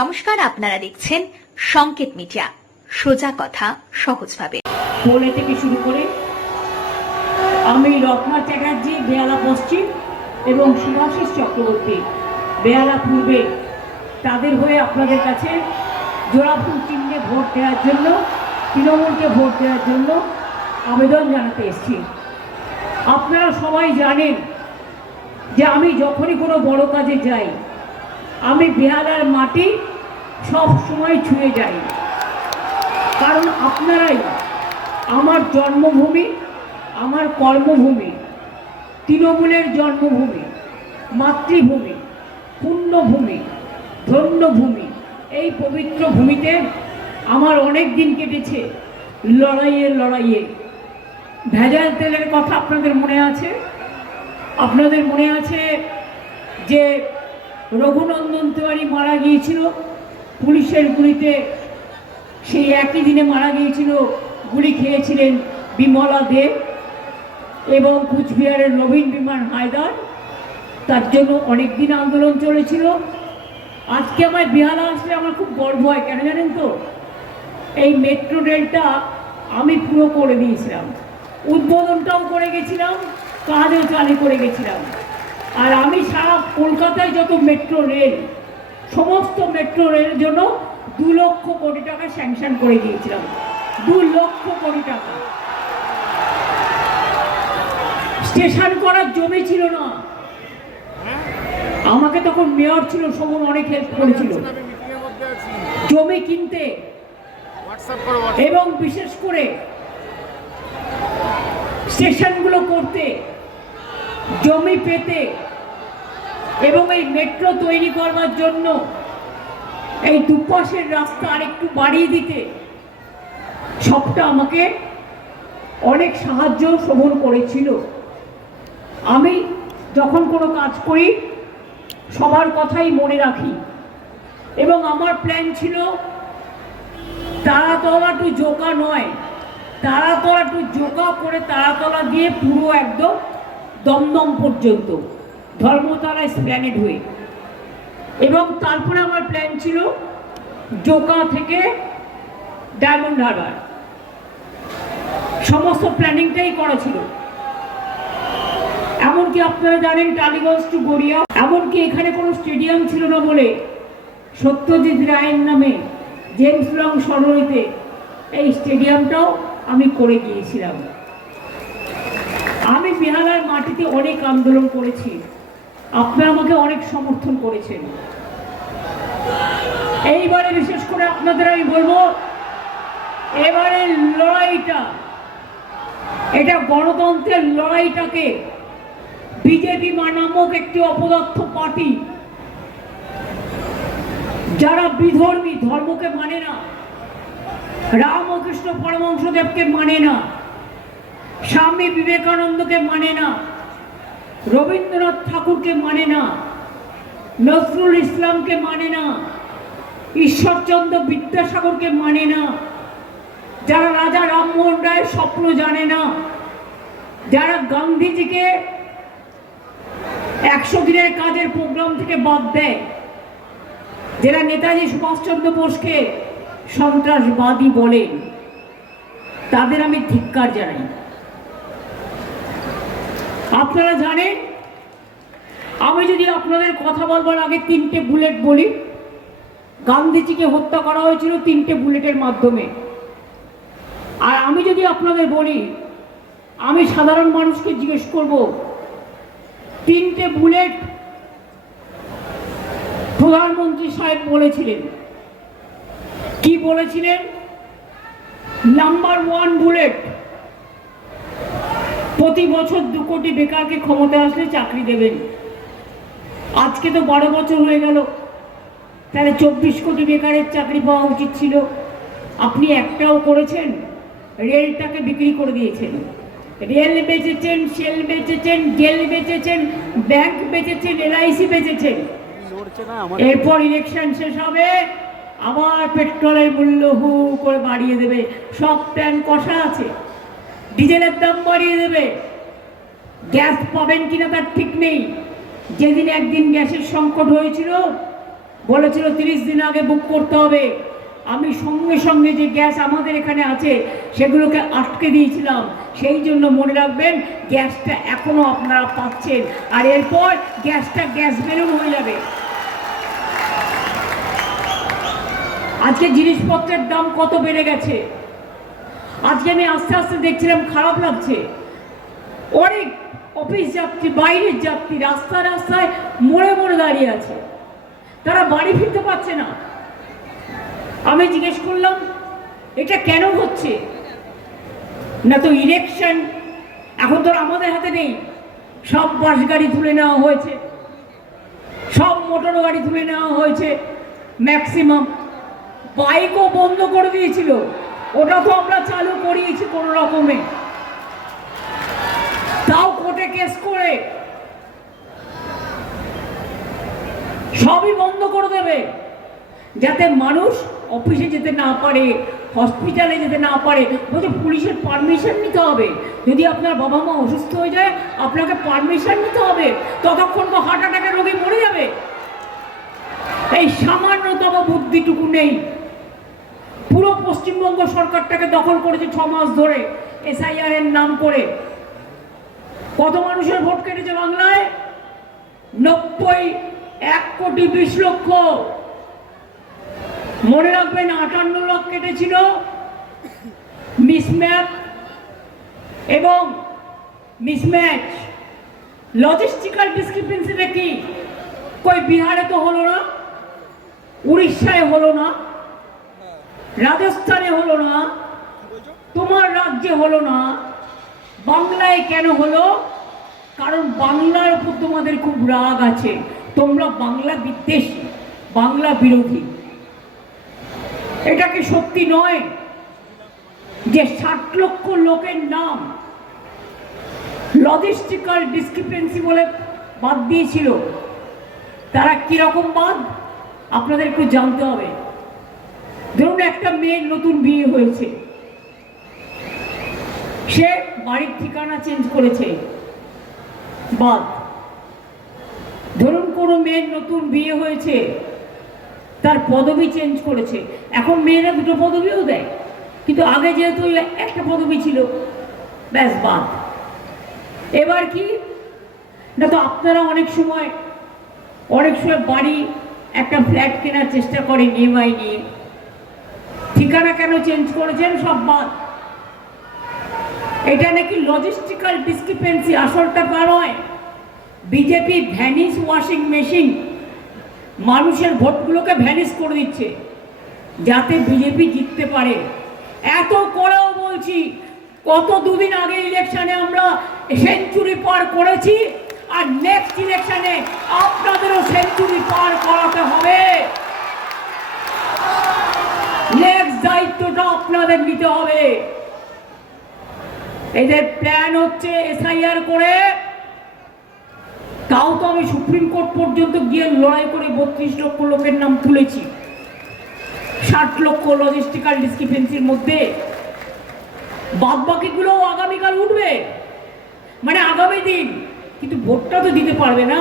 নমস্কার, আপনারা দেখছেন সংকেত মিডিয়া, সোজা কথা সহজভাবে। পোলে থেকে শুরু করে আমি রত্না চ্যাটার্জি বেহালা পশ্চিম এবং শুভাশিস চক্রবর্তী বেহালা পূর্বে, তাদের হয়ে আপনাদের কাছে জোড়াফুল চিহ্নে ভোট দেওয়ার জন্য, তৃণমূলকে ভোট দেওয়ার জন্য আবেদন জানাতে এসেছি। আপনারা সবাই জানেন যে আমি যখনই কোনো বড় কাজে যাই, আমি বেহালার মাটি সব সময় ছুঁয়ে যাই, কারণ আপনারাই আমার জন্মভূমি, আমার কর্মভূমি, তৃণমূলের জন্মভূমি, মাতৃভূমি, পুণ্যভূমি, ধন্যভূমি। এই পবিত্র ভূমিতে আমার অনেক দিন কেটেছে লড়াইয়ে। ভেজাল তেলের কথা আপনাদের মনে আছে? আপনাদের মনে আছে যে রঘুনন্দন তিওয়ারি মারা গিয়েছিল পুলিশের গুলিতে? সেই একই দিনে মারা গিয়েছিল, গুলি খেয়েছিলেন বিমলা দে এবং কুচবিহারের নবীন বিমান হায়দার। তার জন্য অনেক দিন আন্দোলন চলেছিল। আজকে আমার বেহালা আসলে আমার খুব গর্ব হয়, কেন জানেন তো? এই মেট্রো রেলটা আমি পুরো করে দিয়েছিলাম, উদ্বোধনটাও করে গেছিলাম, কাজও চালু করে গেছিলাম। আর আমি সারা কলকাতায় যত মেট্রো রেল, সমস্ত মেট্রো রেলের জন্য 2 লক্ষ কোটি টাকা স্যাংশন করে দিয়েছিলাম। 2 লক্ষ কোটি টাকা। স্টেশন করার জমি ছিল না, আমাকে তখন মেয়র ছিল শোভন, অনেক হেল্প করেছিল জমি কিনতে এবং বিশেষ করে স্টেশনগুলো করতে, জমি পেতে এবং এই মেট্রো তৈরি করবার জন্য এই দুপাশের রাস্তা আরেকটু বাড়িয়ে দিতে। সবটা আমাকে অনেক সাহায্য শোভন করেছিল। আমি যখন কোনো কাজ করি সবার কথাই মনে রাখি এবং আমার প্ল্যান ছিল তারাতলা টু জোকা নয়, তারাতলা টু জোকা করে তারাতলা দিয়ে পুরো একদম দমদম পর্যন্ত ধর্মতলা এসপ্ল্যানেড হয়ে, এবং তারপরে আমার প্ল্যান ছিল জোকা থেকে ডায়মন্ড হারবার। সমস্ত প্ল্যানিংটাই করা ছিল। এমনকি আপনারা জানেন টালিগঞ্জ টু গড়িয়া, এমনকি এখানে কোনো স্টেডিয়াম ছিল না বলে সত্যজিৎ রায়ের নামে জেমস লং সরণিতে এই স্টেডিয়ামটাও আমি করে গিয়েছিলাম। আমি বেহালার মাটিতে অনেক আন্দোলন করেছি, আপনারা আমাকে অনেক সমর্থন করেছেন। এইবারে বিশেষ করে আপনাদের আমি বলবো, এবারের লড়াইটা, এটা গণতন্ত্রের লড়াইটাকে বিজেপি নামক একটি অপদার্থ পার্টি, যারা বিধর্মী, ধর্মকে মানে না, রামকৃষ্ণ পরমহংসদেবকে মানে না, স্বামী বিবেকানন্দকে মানে না, রবীন্দ্রনাথ ঠাকুরকে মানে না, নজরুল ইসলামকে মানে না, ঈশ্বরচন্দ্র বিদ্যাসাগরকে মানে না, যারা রাজা রামমোহন রায়ের স্বপ্ন জানে না, যারা গান্ধীজিকে 100 দিনের কাজের প্রোগ্রাম থেকে বাদ দেয়, যারা নেতাজি সুভাষচন্দ্র বোসকে সন্ত্রাসবাদী বলেন, তাদের আমি ধিক্কার জানাই। আপনারা জানেন, আমি যদি আপনাদের কথা বলবার আগে 3টে বুলেট বলি, গান্ধীজিকে হত্যা করা হয়েছিল 3টে বুলেটের মাধ্যমে। আর আমি যদি আপনাদের বলি, আমি সাধারণ মানুষকে জিজ্ঞেস করব, 3টে বুলেট প্রধানমন্ত্রী সাহেব বলেছিলেন। কি বলেছিলেন? নাম্বার 1 বুলেট, প্রতি বছর 2 কোটি বেকারকে ক্ষমতা আসলে চাকরি দেবেন। আজকে তো 12 বছর হয়ে গেল, তাহলে 24 কোটি বেকারের চাকরি পাওয়া উচিত ছিল। আপনি একটাও করেছেন? রেলটাকে বিক্রি করে দিয়েছেন, রেল বেচেছেন, সেল বেচেছেন, জেল বেচেছেন, ব্যাংক বেচেছেন, LIC বেচেছেন। এরপর ইলেকশন শেষ হবে, আবার পেট্রোলের মূল্য হু করে বাড়িয়ে দেবে। সব প্ল্যান কষা আছে। ডিজেলের দাম বাড়িয়ে দেবে, গ্যাস পাবেন কিনা তার ঠিক নেই। যেদিন একদিন গ্যাসের সংকট হয়েছিল, বলেছিল 30 দিন আগে বুক করতে হবে। আমি সঙ্গে সঙ্গে যে গ্যাস আমাদের এখানে আছে সেগুলোকে আটকে দিয়েছিলাম। সেই জন্য মনে রাখবেন, গ্যাসটা এখনো আপনারা পাচ্ছেন, আর এরপর গ্যাসটা গ্যাস বেলুন হয়ে যাবে। আজকে জিনিসপত্রের দাম কত বেড়ে গেছে। আজকে আমি আস্তে আস্তে দেখছিলাম, খারাপ লাগছে। অনেক অফিস যাত্রী, বাইরের যাত্রী রাস্তায় রাস্তায় মোড়ে মোড়ে দাঁড়িয়ে আছে, তারা বাড়ি ফিরতে পারছে না। আমি জিজ্ঞেস করলাম এটা কেন হচ্ছে। না তো ইলেকশন এখন তো আমাদের হাতে নেই, সব বাস গাড়ি তুলে নেওয়া হয়েছে, সব মোটর গাড়ি তুলে নেওয়া হয়েছে, ম্যাক্সিমাম বাইকও বন্ধ করে দিয়েছিল, ওটা তো আমরা চালু করিয়েছি কোনো রকমে, তাও কোর্টে কেস করে সবই বন্ধ করে দেবে, যাতে মানুষ অফিসে যেতে না পারে, হসপিটালে যেতে না পারে। বলছে পুলিশের পারমিশন নিতে হবে, যদি আপনার বাবা মা অসুস্থ হয়ে যায় আপনাকে পারমিশন নিতে হবে, ততক্ষণ তো হার্ট অ্যাটাকের রোগী মরে যাবে। এই সামান্যতম বুদ্ধিটুকু নেই। পুরো পশ্চিমবঙ্গ সরকারটাকে দখল করেছে 6 মাস ধরে SIR এর নাম করে। কত মানুষের ভোট কেটেছে বাংলায়? 1,20,00,000। মনে রাখবেন 58 লাখ কেটেছিল মিসম্যাপ এবং মিসম্যাচ। লজিস্টিক্যাল ডিসক্রিপেন্সিটা কি? কই বিহারে তো হলো না, উড়িষ্যায় হলো না, রাজস্থানে হলো না, তোমার রাজ্যে হলো না, বাংলায় কেন হলো? কারণ বাংলার উপর তোমাদের খুব রাগ আছে, তোমরা বাংলা বিদ্বেষী, বাংলা বিরোধী। এটা কি সত্যি নয় যে 60 লক্ষ লোকের নাম লজিস্টিক্যাল ডিসক্রিপেন্সি বলে বাদ দিয়েছিল? তারা কিরকম বাদ আপনাদের একটু জানতে হবে। ধরুন একটা মেয়ের নতুন বিয়ে হয়েছে, সে বাড়ির ঠিকানা চেঞ্জ করেছে, বাদ। ধরুন কোনো মেয়ের নতুন বিয়ে হয়েছে, তার পদবি চেঞ্জ করেছে। এখন মেয়েরা 2টো পদবিও দেয়, কিন্তু আগে যেহেতু একটা পদবি ছিল, ব্যাস বাদ। এবার কি না, তো আপনারা অনেক সময় বাড়ি একটা ফ্ল্যাট কেনার চেষ্টা করেন EMI নিয়ে, ঠিকানা কেন চেঞ্জ করেছেন সব বাদ। এটা নাকি লজিস্টিক্যাল ডিসক্রিপেন্সি, আসলটা তা নয়। বিজেপি ভ্যানিশ ওয়াশিং মেশিন, মানুষের ভোটগুলোকে ভ্যানিশ করে দিচ্ছে যাতে বিজেপি জিততে পারে। এত করেও বলছি, কত দুদিন আগে ইলেকশনে আমরা সেঞ্চুরি পার করেছি, আর নেক্সট ইলেকশনে আপনাদেরও সেঞ্চুরি পার করাতে হবে। নেক্সট দায়িত্বটা আপনাদের নিতে হবে। এদের প্ল্যান হচ্ছে SIR করে, তাও তো আমি সুপ্রিম কোর্ট পর্যন্ত গিয়ে লড়াই করে 32 লক্ষ লোকের নাম তুলেছি। 60 লক্ষ লজিস্টিক্যাল ডিসক্রিপেন্সির মধ্যে বাদ বাকিগুলো আগামীকাল উঠবে, মানে আগামী দিন, কিন্তু ভোটটা তো দিতে পারবে না।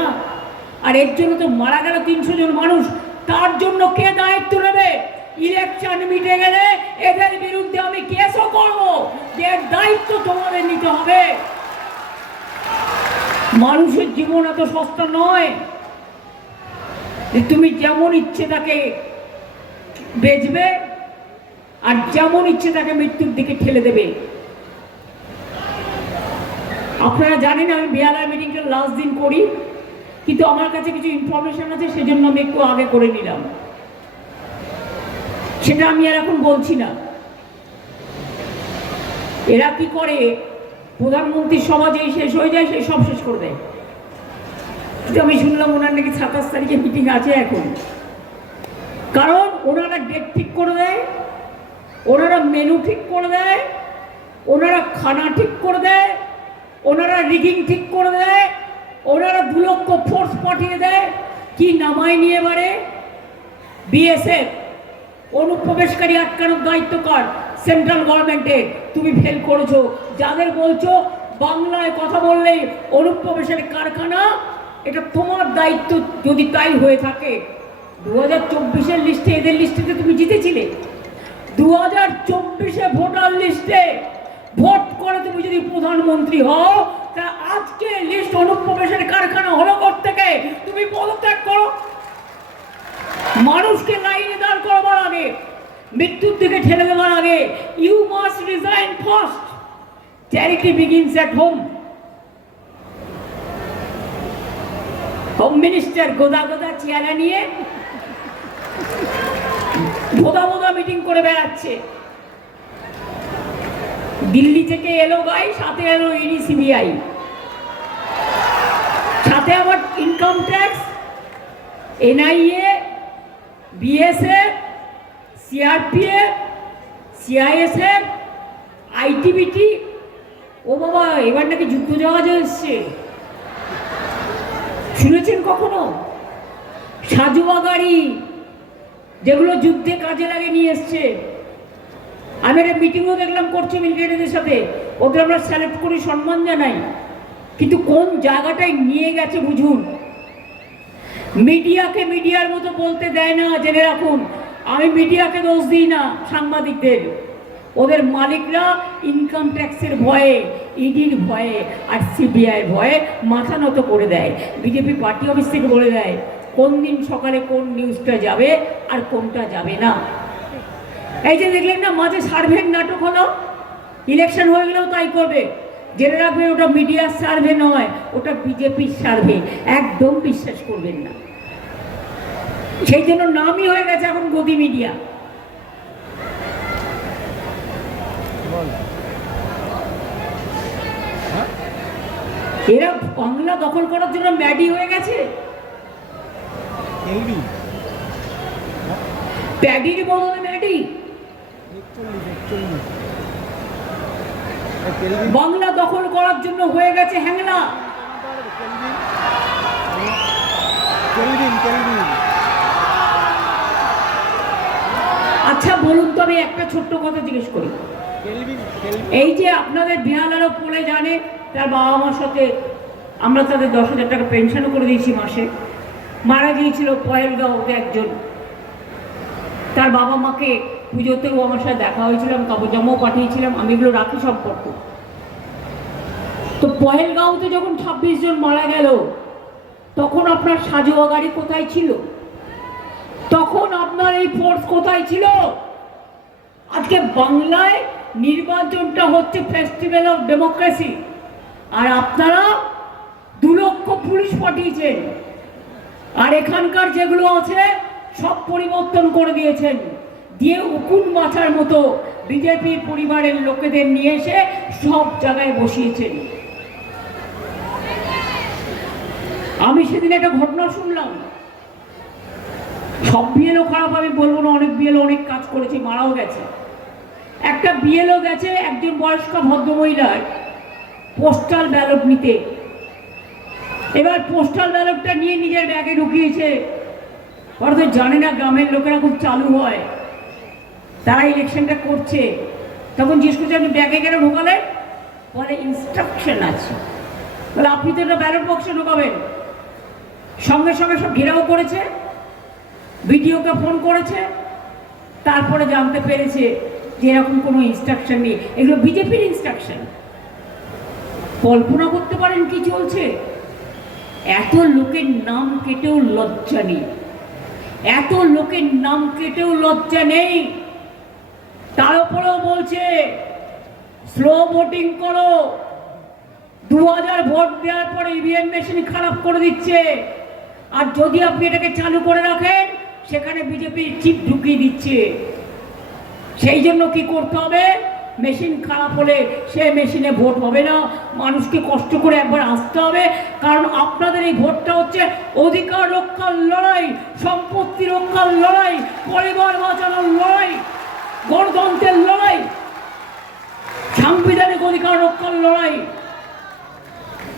আর এর জন্য তো মারা গেল 300 জন মানুষ, তার জন্য কে দায়িত্ব নেবে? ইলেকশন মিটে গেলে এদের বিরুদ্ধে আমি কেসও করবো, যে দায়িত্ব তোমাদের নিতে হবে। মানুষের জীবন এত সস্তা নয় যে তুমি যেমন ইচ্ছে তাকে বেচবে আর যেমন ইচ্ছে তাকে মৃত্যুর দিকে ঠেলে দেবে। আপনারা জানেন আমি বেহালার মিটিংটা লাস্ট দিন করি, কিন্তু আমার কাছে কিছু ইনফরমেশন আছে, সেজন্য আমি একটু আগে করে নিলাম। সেটা আমি আর এখন বলছি না। এরা কি করে, প্রধানমন্ত্রীর সভা যেই শেষ হয়ে যায় সেই সব শেষ করে দেয়। কিন্তু আমি শুনলাম ওনার নাকি 27 তারিখে মিটিং আছে এখন, কারণ ওনারা ডেট ঠিক করে দেয়, ওনারা মেনু ঠিক করে দেয়, ওনারা খানা ঠিক করে দেয়, ওনারা রিগিং ঠিক করে দেয়, ওনারা 2 লক্ষ ফোর্স পাঠিয়ে দেয়। কি নামায় নিয়ে এবারে? BSF অনুপ্রবেশকারী আটকানোর দায়িত্ব কার? সেন্ট্রাল গভর্নমেন্টের। তুমি ফেল করেছো। যাদের বলছো বাংলায় কথা বললেই অনুপ্রবেশের কারখানা, এটা তোমার দায়িত্ব যদি তাই হয়ে থাকে। 2024-এর লিস্টে, এদের লিস্টে তুমি জিতেছিলে। 2024-এ ভোটার লিস্টে ভোট করে তুমি যদি প্রধানমন্ত্রী হও, তা আজকে লিস্ট অনুপ্রবেশের কারখানা হলো থেকে তুমি পদত্যাগ করো। মানুষকে লাইনে দাঁড় করবার আগে, মৃত্যুর দিকে ঠেলে দেওয়ার আগে, you must resign first. Charity begins at home. Home minister গোদা গোদা চেয়ারা নিয়ে গোদা গোদা মিটিং করে বেড়াচ্ছে। দিল্লি থেকে এলো গাই, সাথে এলো ইডি সিবিআই, সাথে আবার income tax, NIA, BSF, CRPF, CISF, ITBP. ও বাবা, এবার নাকি যুদ্ধ জাহাজ এসছে, শুনেছেন কখনো? সাজোয়া গাড়ি, যেগুলো যুদ্ধে কাজে লাগে নিয়ে এসছে। আমি একটা মিটিংও দেখলাম করছে মিলিটারিদের সাথে, ওদের আমরা স্যালুট করি, সম্মান জানাই, কিন্তু কোন জায়গাটায় নিয়ে গেছে বুঝুন। মিডিয়াকে মিডিয়ার মতো বলতে দেয় না, জেনে রাখুন। আমি মিডিয়াকে দোষ দিই না, সাংবাদিকদের। ওদের মালিকরা ইনকাম ট্যাক্সের ভয়ে, ইডির ভয়ে আর সিবিআইয়ের ভয়ে মাথা নত করে দেয়। বিজেপি পার্টি অফিস থেকে বলে দেয় কোন দিন সকালে কোন নিউজটা যাবে আর কোনটা যাবে না। এই যে দেখলেন না, মাঝে সার্ভের নাটক হলো, ইলেকশন হয়ে গেলেও তাই করবে। জেনে রাখবেন, ওটা মিডিয়ার সার্ভে নয়, ওটা বিজেপির সার্ভে। একদম বিশ্বাস করবেন না। সেই জন্য নামই হয়ে গেছে এখন গদি মিডিয়া। এরা বাংলা দখল করার জন্য ম্যাডি হয়ে গেছে। প্যাডির বদলে ম্যাডি। বাংলা দখল করার জন্য হয়ে গেছে হ্যাংলা। আচ্ছা বলুন তো, আমি একটা ছোট্ট কথা জিজ্ঞেস করি। এই যে আপনাদের বিহালারও পড়ে জানে, তার বাবা মার সাথে আমরা তাদের 10,000 টাকা পেনশনও করে দিয়েছি মাসে। মারা গিয়েছিল পয়েলগাঁওতে একজন, তার বাবা মাকে পুজোতেও আমার সাথে দেখা হয়েছিল, আমি কাপড় জামাও পাঠিয়েছিলাম, আমি এগুলো রাখি সম্পর্ক। তো পয়েলগাঁওতে যখন 26 জন মারা গেল, তখন আপনার সাজোয়া গাড়ি কোথায় ছিল? তখন আপনার এই ফোর্স কোথায় ছিল? আজকে বাংলায় নির্বাচনটা হচ্ছে ফেস্টিভ্যাল অফ ডেমোক্রেসি, আর আপনারা 2 লক্ষ পুলিশ পাঠিয়েছেন, আর এখানকার যেগুলো আছে সব পরিবর্তন করে দিয়েছেন, দিয়ে উকুন বাছার মতো বিজেপির পরিবারের লোকেদের নিয়ে এসে সব জায়গায় বসিয়েছেন। আমি সেদিন একটা ঘটনা শুনলাম। সব বিএলও খারাপ আমি বলবো না, অনেক বিএলও অনেক কাজ করেছে, মারাও গেছে। একটা বিএলও গেছে একজন বয়স্ক ভদ্রমহিলার পোস্টাল ব্যালট নিতে। এবার পোস্টাল ব্যালটটা নিয়ে নিজের ব্যাগে ঢুকিয়েছে। ওরা তো জানে না গ্রামের লোকেরা খুব চালু হয়, তারা ইলেকশনটা করছে। তখন জিজ্ঞেস করছে আপনি ব্যাগে কেন ঢোকালেন? বলে ইনস্ট্রাকশন আছে। বলে আপনি তো একটা ব্যালট বক্সে ঢোকাবেন। সঙ্গে সঙ্গে সব ঘেরাও করেছে, ভিডিওকে ফোন করেছে, তারপরে জানতে পেরেছে যে এরকম কোনো ইনস্ট্রাকশন নেই, এগুলো বিজেপির ইনস্ট্রাকশন। কল্পনা করতে পারেন কি চলছে? এত লোকের নাম কেটেও লজ্জা নেই, এত লোকের নাম কেটেও লজ্জা নেই। তার উপরেও বলছে স্লো ভোটিং করো। 2000 ভোট দেওয়ার পরে ইভিএম মেশিন খারাপ করে দিচ্ছে, আর যদি আপনি এটাকে চালু করে রাখেন সেখানে বিজেপির চিপ ঢুকিয়ে দিচ্ছে। সেই জন্য কি করতে হবে? মেশিন খারাপ হলে সে মেশিনে ভোট হবে না, মানুষকে কষ্ট করে একবার আসতে হবে। কারণ আপনাদের এই ভোটটা হচ্ছে অধিকার রক্ষার লড়াই, সম্পত্তি রক্ষার লড়াই, পরিবার বাঁচানোর লড়াই, গণতন্ত্রের লড়াই, সাংবিধানিক অধিকার রক্ষার লড়াই।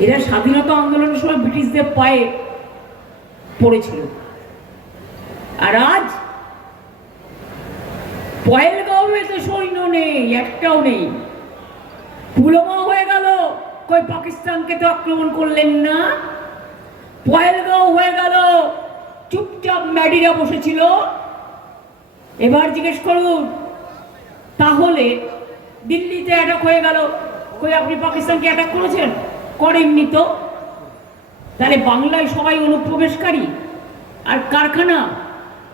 এরা স্বাধীনতা আন্দোলনের সময় ব্রিটিশদের পায়ে পড়েছিল, আর আজ পয়েলগাঁওতে সৈন্য নেই, একটাও নেই। পুলওয়ামা হয়ে গেল, কই পাকিস্তানকে তো আক্রমণ করলেন না। পয়েলগাঁও হয়ে গেল, চুপচাপ ম্যাডিরা বসেছিল। এবার জিজ্ঞেস করুন, তাহলে দিল্লিতে অ্যাটাক হয়ে গেল, কই আপনি পাকিস্তানকে অ্যাটাক করেছেন? করেননি তো। তাহলে বাংলায় সবাই অনুপ্রবেশকারী। আর কারখানা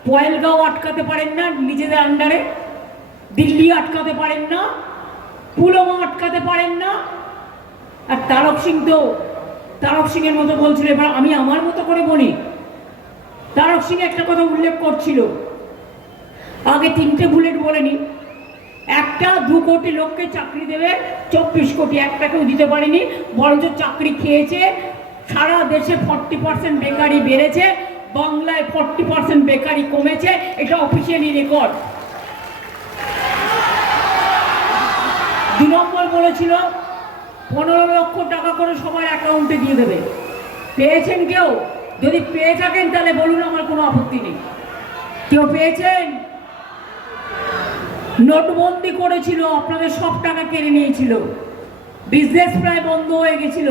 পয়েলগাঁও আটকাতে পারেন না নিজেদের আন্ডারে, দিল্লি আটকাতে পারেন না, পুলওয়ামা আটকাতে পারেন না। আর তারক সিং তো তারক সিং এর মতো বলছিল। এবার আমি আমার মতো করে বলি, তারক সিং একটা কথা উল্লেখ করছিল, আগে 3টে বুলেট বলেনি, একটা 2 কোটি লোককে চাকরি দেবে, 24 কোটি একটাকেও দিতে পারেনি, বরঞ্চ চাকরি খেয়েছে। সারা দেশে 40% বেকারি বেড়েছে, বাংলায় 40% বেকারি কমেছে, এটা অফিসিয়ালি রেকর্ড। 2 নম্বর বলেছিল 15 লক্ষ টাকা করে সবার অ্যাকাউন্টে দিয়ে দেবে। পেয়েছেন কেউ? যদি পেয়ে থাকেন তাহলে বলুন, আমার কোনো আপত্তি নেই। কেউ পেয়েছেন? নোটবন্দি করেছিল, আপনাদের সব টাকা কেড়ে নিয়েছিল, বিজনেস প্রায় বন্ধ হয়ে গেছিল,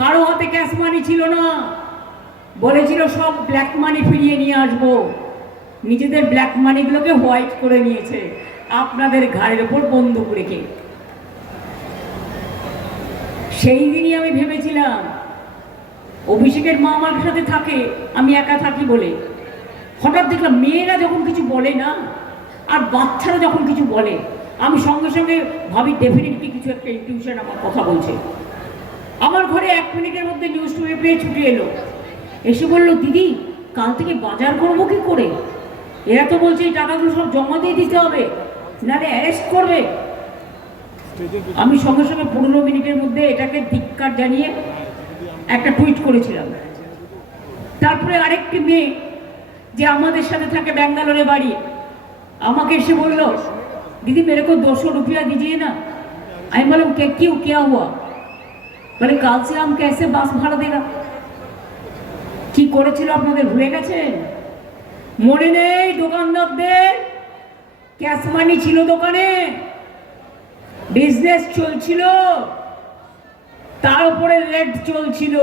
কারো হাতে ক্যাশ মানি ছিল না, বলেছিল সব ব্ল্যাক মানি ফিরিয়ে নিয়ে আসবো। নিজেদের ব্ল্যাক মানিগুলোকে হোয়াইট করে নিয়েছে আপনাদের ঘাড়ের ওপর বন্দুক রেখে। সেই দিনই আমি ভেবেছিলাম, অভিষেকের মা আমার সাথে থাকে, আমি একা থাকি বলে। হঠাৎ দেখলাম মেয়েরা যখন কিছু বলে না, আর বাচ্চারা যখন কিছু বলে, আমি সঙ্গে সঙ্গে ভাবি ডেফিনেটলি কিছু একটা ইনটিউশন আমার কথা বলছে। আমার ঘরে 1 মিনিটের মধ্যে নিউজ টিভি পেয়ে ছুটে এলো, এসে বলল, দিদি কাল থেকে বাজার করবো কি করে? এরা তো বলছে এই টাকাগুলো সব জমা দিয়ে দিতে হবে, নাহলে অ্যারেস্ট করবে। আমি সঙ্গে সঙ্গে 15 মিনিটের মধ্যে এটাকে ধিক্কার জানিয়ে একটা টুইট করেছিলাম। তারপরে আরেকটি মেয়ে যে আমাদের সাথে থাকে, ব্যাঙ্গালোরে বাড়ি, আমাকে এসে বলল, দিদি मेरे को 200 रुपया दीजिए ना। আমি বললাম क्यों, क्या हुआ? বলে কাল সে हम कैसे বাস ভাড়া দেगा। কি করেছিল আপনাদের ভুলে গেছেন? মনে নেই? দোকানদারদের ক্যাশ মানি ছিল, দোকানে বিজনেস চলছিল, তার উপরে রেট চলছিল।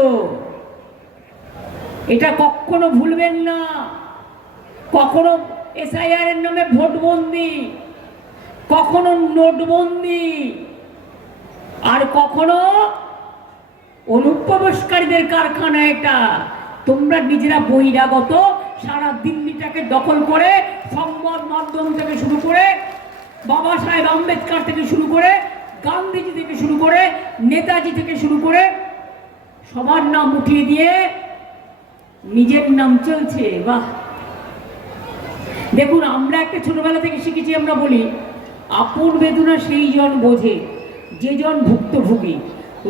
এটা কখনো ভুলবেন না। কখনো এসআইআর এর নামে ভোটবন্দি, কখনো নোটবন্দি, আর কখনো অনুপ্রবেশকারীদের কারখানা। এটা তোমরা নিজেরা বহিরাগত, সারা দিল্লিটাকে দখল করে সংবাদ মাধ্যম থেকে শুরু করে, বাবা সাহেব আম্বেদকর থেকে শুরু করে, গান্ধীজি থেকে শুরু করে, নেতাজি থেকে শুরু করে সবার নাম উঠিয়ে দিয়ে নিজের নাম চলছে। বাহ! দেখুন, আমরা একটা ছোটবেলা থেকে শিখেছি, আমরা বলি আপন বেদনা সেই জন বোঝে যে জন ভুক্তভোগী,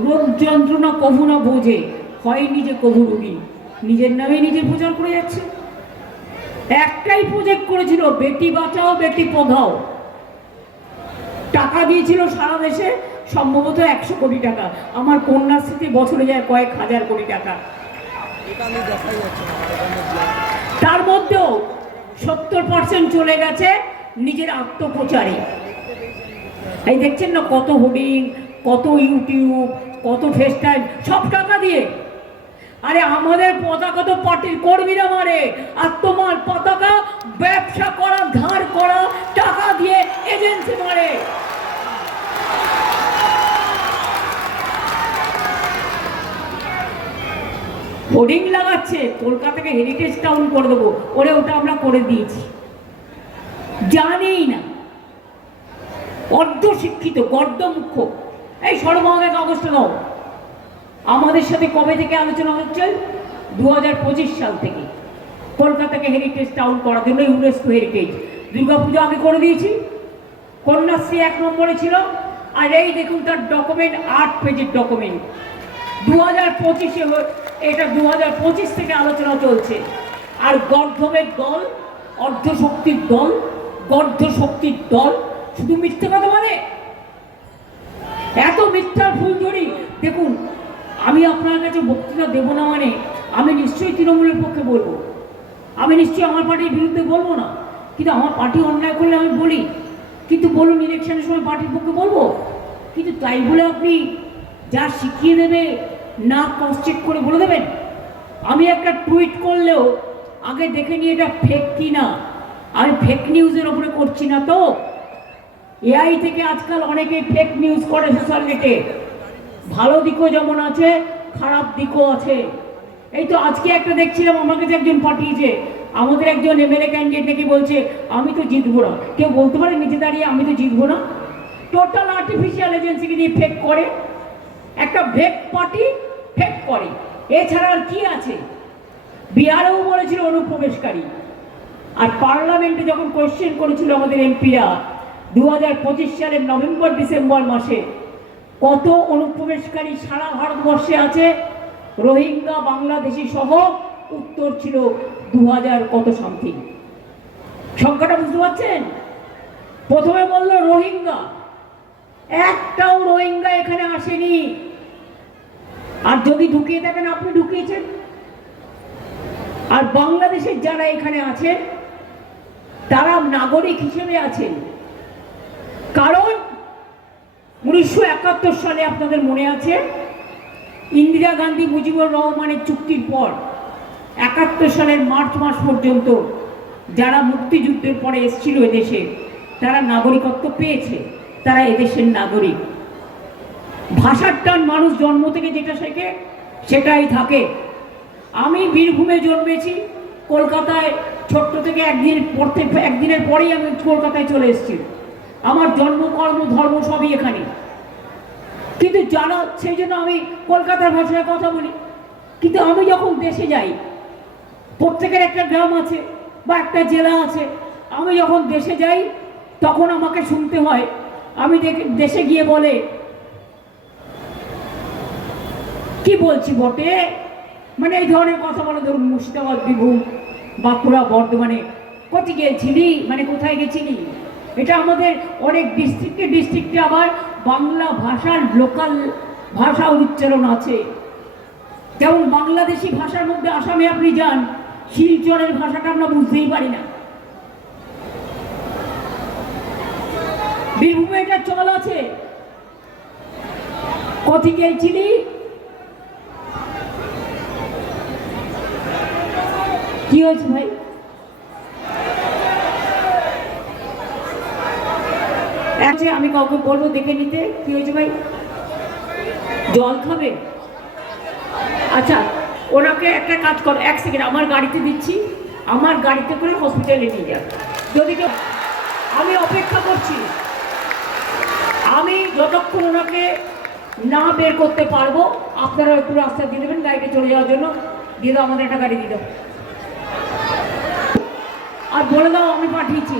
রোগ যন্ত্রণা কভু না বোঝে, হয় নিজে কভু রোগী। নিজের নামে নিজে প্রচার করে যাচ্ছে। একটাই প্রজেক্ট করেছিল, বেটি বাঁচাও বেটি পড়াও। টাকা দিয়েছিল সারা দেশে সম্ভবত 100 কোটি টাকা। আমার কন্যাশ্রীতে বছরে যায় কয়েক হাজার কোটি টাকা। তার মধ্যেও 70% চলে গেছে নিজের আত্মপ্রচারে। এই দেখছেন না, কত হোর্ডিং, কত ইউটিউব, কত ফেস টাইম, সব টাকা দিয়ে। আরে আমাদের পতাকা তো পার্টির কর্মীরা মারে, আর তোমার পতাকা ব্যবসা করা, ধার করা টাকা দিয়ে এজেন্সি মারে। হোর্ডিং লাগাচ্ছে, কলকাতাকে হেরিটেজ টাউন করে দেবো, ওরে ওটা আমরা করে দিয়েছি। জানেই না, অর্ধ শিক্ষিত, গর্দমুখ্য। এই সর্বমঙ্গলের কাগজটা দাও। আমাদের সাথে কবে থেকে আলোচনা হচ্ছে? 2025 সাল থেকে কলকাতাকে হেরিটেজ টাউন করার জন্য, ইউনেস্কো হেরিটেজ। দুর্গাপুজো আগে করে দিয়েছি, কন্যাশ্রী 1 নম্বরে ছিল। আর এই দেখুন তার ডকুমেন্ট, 8 পেজের ডকুমেন্ট। 2025-এ, এটা 2025 থেকে আলোচনা চলছে। আর গর্ধবের দল, অর্ধশক্তির দল, গর্ধশক্তির দল শুধু মিথ্যে কথা বলে। এত মিথ্যার ফুলঝুরি। দেখুন, আমি আপনার কাছে বক্তৃতা দেব না মানে আমি নিশ্চয়ই তৃণমূলের পক্ষে বলবো, আমি নিশ্চয়ই আমার পার্টির বিরুদ্ধে বলবো না। কিন্তু আমার পার্টি অন্যায় করলে আমি বলি, কিন্তু বলুন ইলেকশনের সময় পার্টির পক্ষে বলবো। কিন্তু তাই বলে আপনি যা শিখিয়ে দেবে না ক্রস চেক করে বলে দেবেন? আমি একটা টুইট করলেও আগে দেখে নিয়ে এটা ফেক কি না। আমি ফেক নিউজের ওপরে করছি না তো। এআই থেকে আজকাল অনেকে ফেক নিউজ করে সোশ্যাল নেটে। ভালো দিকও যেমন আছে, খারাপ দিকও আছে। এই তো আজকে একটা দেখছিলাম, আমাকে যে একজন পাঠিয়েছে, আমাদের একজন এমএলএ ক্যান্ডিডেট নাকি বলছে আমি তো জিতবো না। কেউ বলতে পারে নিচে দাঁড়িয়ে আমি তো জিতবো না? টোটাল আর্টিফিশিয়াল এজেন্সিকে দিয়ে ফেক করে, একটা ফেক পার্টি ফেক করে। এছাড়া আর কি আছে? বিহারেও বলেছিল অনুপ্রবেশকারী। আর পার্লামেন্টে যখন কোয়েশ্চেন করেছিল আমাদের এমপিরা 2025 সালের নভেম্বর ডিসেম্বর মাসে, কত অনুপ্রবেশকারী সারা ভারতবর্ষে আছে রোহিঙ্গা বাংলাদেশি সহ, উত্তর ছিল 2000 কত সামথিং। সংখ্যাটা বুঝতে পারছেন? প্রথমে বললো রোহিঙ্গা, একটাও রোহিঙ্গা এখানে আসেনি। আর যদি ঢুকিয়ে থাকেন আপনি ঢুকিয়েছেন। আর বাংলাদেশের যারা এখানে আছেন তারা নাগরিক হিসেবে আছেন, কারণ 1971 সালে আপনাদের মনে আছে ইন্দিরা গান্ধী মুজিবুর রহমানের চুক্তির পর 71 সালের মার্চ মাস পর্যন্ত যারা মুক্তিযুদ্ধের পরে এসেছিল এদেশে তারা নাগরিকত্ব পেয়েছে, তারা এদেশের নাগরিক। ভাষার টান মানুষ জন্ম থেকে যেটা শেখে সেটাই থাকে। আমি বীরভূমে জন্মেছি, কলকাতায় ছোট্ট থেকে একদিনের পরেই আমি কলকাতায় চলে এসেছি। আমার জন্ম কর্ম ধর্ম সবই এখানে, কিন্তু যারা সেই জন্য আমি কলকাতার ভাষায় কথা বলি। কিন্তু আমি যখন দেশে যাই, প্রত্যেকের একটা গ্রাম আছে বা একটা জেলা আছে, আমি যখন দেশে যাই তখন আমাকে শুনতে হয়, আমি দেশে গিয়ে বলে কি বলছি বটে, মানে এই ধরনের কথা বলে। ধরুন মুর্শিদাবাদ, বীরভূম, বাঁকুড়া, বর্ধমানে কোথায় গিয়েছিলি, মানে কোথায় গেছিলি। এটা আমাদের অনেক ডিস্ট্রিক্টে আবার বাংলা ভাষার লোকাল ভাষা উচ্চারণ আছে। যেমন বাংলাদেশি ভাষার মধ্যে আসামে আপনি যান, শিলচরের ভাষাটা আমরা বুঝতেই পারি না। বীরভূমে এটা চল আছে, কোথায় গেছিলি, কি হয়েছে ভাই? আমি কাউকে বলবো দেখে নিতে, কি হয়েছে ভাই? জল খাবে? আচ্ছা, ওনাকে একটা কাজ করো, 1 সেকেন্ড আমার গাড়িতে দিচ্ছি, আমার গাড়িতে করে হসপিটালে নিয়ে যান। যদি কেউ, আমি অপেক্ষা করছি, আমি যতক্ষণ ওনাকে না বের করতে পারবো আপনারা একটু রাস্তা দিয়ে দেবেন গাড়িতে চলে যাওয়ার জন্য। দিয়ে দাও, আমাদের একটা গাড়ি দিয়ে দাও, আর বলে দাও আমি পাঠিয়েছি।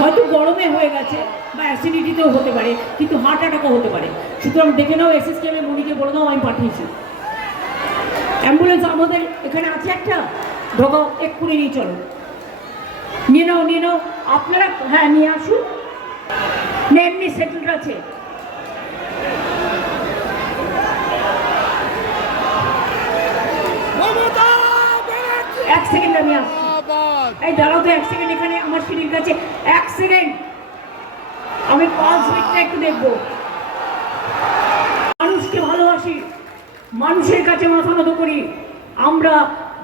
হয়তো গরমে হয়ে গেছে বা অ্যাসিডিটিতেও হতে পারে, কিন্তু হার্ট অ্যাটাকও হতে পারে। সুতরাং দেখে নাও, এসএসকেএম এর মনিকে বলে দাও আমি পাঠিয়েছি। অ্যাম্বুলেন্স আমাদের এখানে আছে একটা, ঢোকাও, এক্ষুনি নিয়ে চলো, নিয়ে নাও আপনারা। হ্যাঁ নিয়ে আসুন, এমনি সেটেলড আছে। এক সেকেন্ড আমি আসছি, এই দাঁড়াও তো 1 সেকেন্ড, এখানে আমার সিঁড়ির কাছে 1 সেকেন্ড, আমি পালস রেটটা একটু দেখবো। মানুষকে ভালোবাসি, মানুষের কাছে মাথা নত করি। আমরা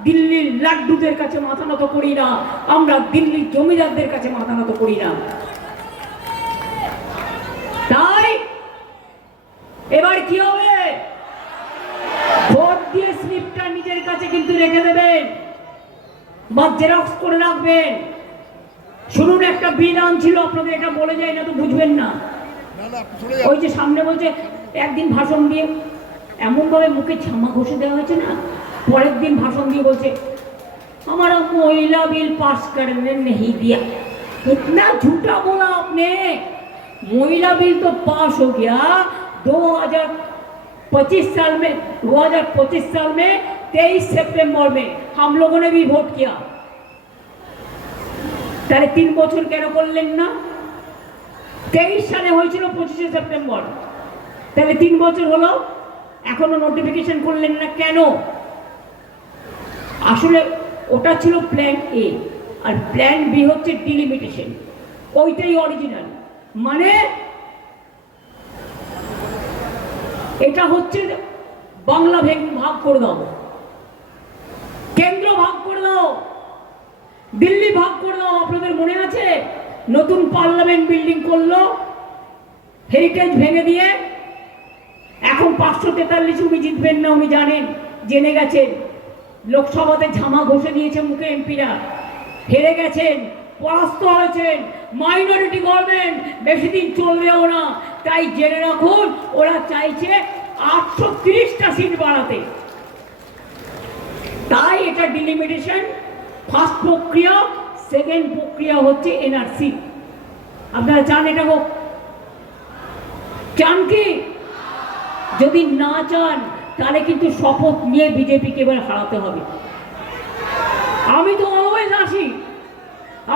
দিল্লির লাড্ডুদের কাছে মাথা নত করি না, আমরা দিল্লির জমিদারদের কাছে মাথা নত করি না। তাই এবার কি হবে? ভোট দিয়ে স্লিপটা নিজের কাছে কিন্তু রেখে দেবেন বা জেরক্স করে রাখবেন। শুনুন, একটা বিল আনছিল আপনাদের, এটা বলে যায় না তো বুঝবেন না। ওই যে সামনে বলছে একদিন ভাষণ দিয়ে এমন ভাবে মুখে ছামা ঘষে দেওয়া হয়েছে না, পরের দিন ভাষণ দিয়ে বলছে हमारा महिला बिल पास करने नहीं दिया। इतना झूठा बोला आपने। महिला बिल तो पास हो गया 2025 साल में, 2025 साल में 23 सितंबर में हम लोगों ने भी वोट किया। তাহলে 3 বছর কেন করলেন না? 23 সালে হয়েছিল 25 সেপ্টেম্বর, তাহলে 3 বছর হলো, এখনো নোটিফিকেশন করলেন না কেন? আসলে ওটা ছিল প্ল্যান এ, আর প্ল্যান বি হচ্ছে ডিলিমিটেশন। ওইটাই অরিজিনাল, মানে এটা হচ্ছে বাংলা ভাগ করে দাও। কেন্দ্র ভাগ করে দাও, দিল্লি ভাগ করে দাও। আপনাদের মনে আছে নতুন পার্লামেন্ট বিল্ডিং করলো হেরিটেজ ভেঙে দিয়ে? এখন 543 উনি জিতবেন না, উনি জানেন, জেনে গেছেন। লোকসভাতে ঝামা ঘষে দিয়েছে মুখে এমপিরা, হেরে গেছেন, পরাস্ত হয়েছেন। মাইনরিটি গভর্নমেন্ট বেশি দিন চলবেও না, তাই জেনে রাখুন ওরা চাইছে 830টা সিট বাড়াতে। তাই এটা ডিলিমিটেশন, ফার্স্ট প্রক্রিয়া, সেকেন্ড প্রক্রিয়া হচ্ছে এনআরসি। আপনারা চান এটা হোক? চান কি? যদি না চান তাহলে কিন্তু শপথ নিয়ে বিজেপিকে এবার হারাতে হবে। আমি তো অলওয়েজ আসি,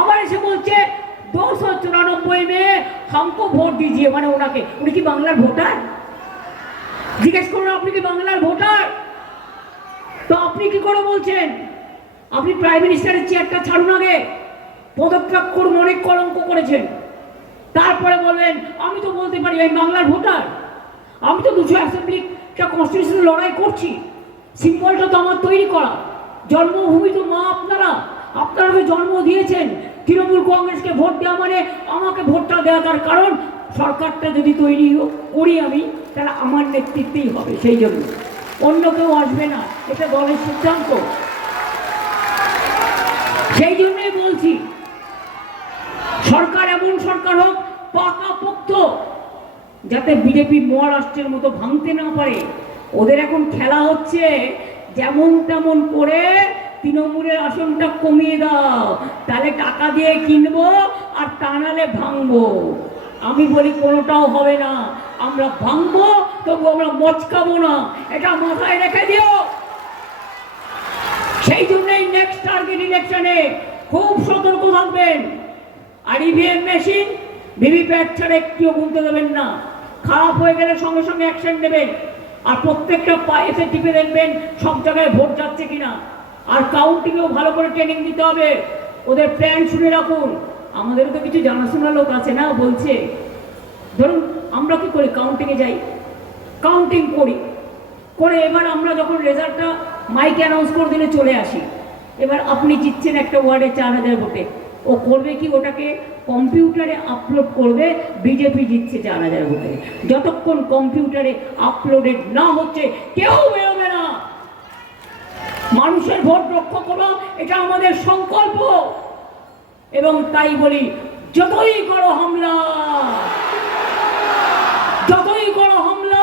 আমার এসে বলছে 294 में हमको ভোট দিজিয়ে, মানে ওনাকে, উনি কি বাংলার ভোটার? জিজ্ঞেস করুন আপনি কি বাংলার ভোটার? তো আপনি কি করে বলছেন? আপনি প্রাইম মিনিস্টারের চেয়ারটা ছাড়ুন আগে, পদত্যাগ করুন, অনেক কলঙ্ক করেছেন, তারপরে বলবেন আমি তো বলতে পারি আমি বাংলার ভোটার, আমি তো 200 অ্যাসেম্বলিটা কনস্টিটিউশনে লড়াই করছি, সিম্বলটা তো আমার তৈরি করা, জন্মভূমি তো মা আপনারা, আপনারা তো জন্ম দিয়েছেন। তৃণমূল কংগ্রেসকে ভোট দেওয়া মানে আমাকে ভোটটা দেওয়া, তার কারণ সরকারটা যদি তৈরি করি আমি, তাহলে আমার নেতৃত্বেই হবে, সেই জন্য অন্য কেউ আসবে না, এটা দলের সিদ্ধান্ত। সেই জন্যই বলছি সরকার এমন সরকার হোক পাকাপোক্ত, যাতে বিজেপি মহারাষ্ট্রের মতো ভাঙতে না পারে। ওদের এখন খেলা হচ্ছে যেমন তেমন করে তৃণমূলের আসনটা কমিয়ে দাও, তাহলে টাকা দিয়ে কিনবো, আর তা নাহলে ভাঙবো। আমি বলি কোনোটাও হবে না, আমরা ভাঙবো তবু আমরা মচকাবো না, এটা মাথায় রেখে দিও। সেই জন্যই নেক্সট টার্গেট ইলেকশনে খুব সতর্ক থাকবেন। আর ইভিএম মেশিন, ভিভিপ্যাট ছাড়া একটিও গুনতে দেবেন না, খারাপ হয়ে গেলে সঙ্গে সঙ্গে অ্যাকশন নেবেন। আর প্রত্যেকটা পায়েতে টিপে দেখবেন সব জায়গায় ভোট যাচ্ছে কিনা। আর কাউন্টিংয়েও ভালো করে ট্রেনিং দিতে হবে, ওদের প্ল্যান শুনে রাখুন। আমাদেরও তো কিছু জানাশোনা লোক আছে না, বলছে ধরুন আমরা কি করি, কাউন্টিংয়ে যাই, কাউন্টিং করি, করে এবার আমরা যখন রেজাল্টটা মাইকে অ্যানাউন্স করে দিলে চলে আসি। এবার আপনি জিতছেন একটা ওয়ার্ডে 4000 ভোটে, ও করবে কি, ওটাকে কম্পিউটারে আপলোড করবে বিজেপি জিতছে 4000 ভোটে। যতক্ষণ কম্পিউটারে আপলোডেড না হচ্ছে কেউ বেরোবে না। মানুষের ভোট রক্ষা করো, এটা আমাদের সংকল্প। এবং তাই বলি যতই করো হামলা, যতই করো হামলা,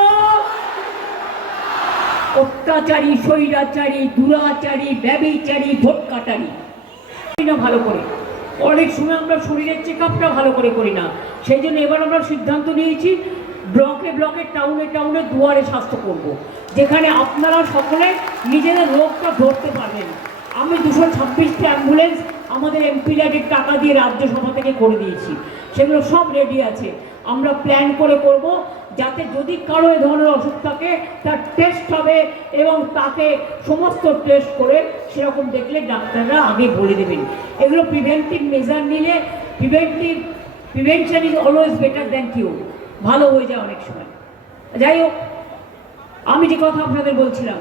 অত্যাচারী, স্বৈরাচারী, দুরাচারী, ব্যভিচারী, ভোট কাটারি না ভালো করে। অনেক সময় আমরা শরীরের চেক আপটা ভালো করে করি না, সেই জন্য এবার আমরা সিদ্ধান্ত নিয়েছি ব্লকে ব্লকে, টাউনে টাউনে দুয়ারে স্বাস্থ্য করব, যেখানে আপনারা সকলে নিজেদের রোগটা ধরতে পারবেন। আমি 226টি অ্যাম্বুলেন্স আমাদের এমপিদের টাকা দিয়ে রাজ্যসভা থেকে করে দিয়েছি, সেগুলো সব রেডি আছে। আমরা প্ল্যান করে করব, যাতে যদি কারো এ ধরনের অসুখ থাকে তার টেস্ট হবে, এবং তাকে সমস্ত টেস্ট করে সেরকম দেখলে ডাক্তাররা আগে বলে দেবেন। এগুলো প্রিভেন্টিভ মেজার নিলে, prevention is always better than cure, ভালো হয়ে যায় অনেক সময়। যাই হোক, আমি যে কথা আপনাদের বলছিলাম,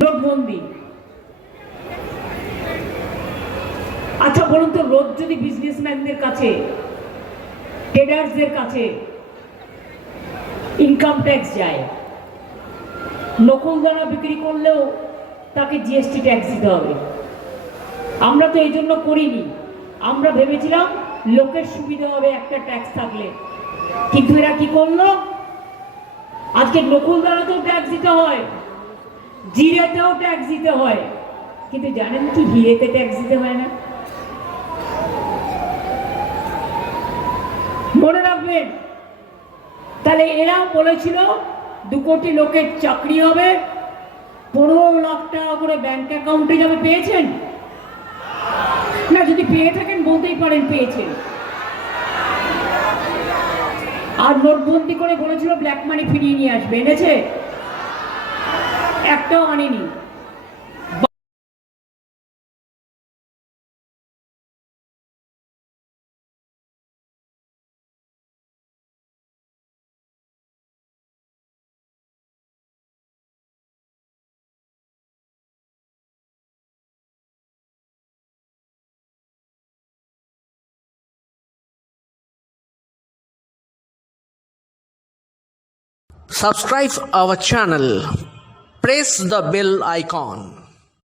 নোটবন্দি। আচ্ছা বলুন তো, রোজ যদি বিজনেসম্যানদের কাছে, ট্রেডার্সদের কাছে ইনকাম ট্যাক্স যায়, নকল দানা বিক্রি করলেও তাকে জিএসটি ট্যাক্স দিতে হবে। আমরা তো এই জন্য করিনি, আমরা ভেবেছিলাম লোকের সুবিধা হবে একটা ট্যাক্স থাকলে, কিন্তু এরা কি করলো, আজকে নকল দানাতেও ট্যাক্স দিতে হয়, জিরেতেও ট্যাক্স দিতে হয়, কিন্তু জানেন কি হিরেতে ট্যাক্স দিতে হয় না। মনে রাখবেন। তাহলে এরা বলেছিল 2 কোটি লোকের চাকরি হবে, 15 লাখ টাকা করে ব্যাংক অ্যাকাউন্টে যাবে, পেয়েছেন না? যদি পেয়ে থাকেন বলতেই পারেন পেয়েছেন। আর নোটবন্দি করে বলেছিল ব্ল্যাক মানি ফিরিয়ে নিয়ে আসবে, এনেছে? একটাও আনেনি। Subscribe our channel. Press the bell icon.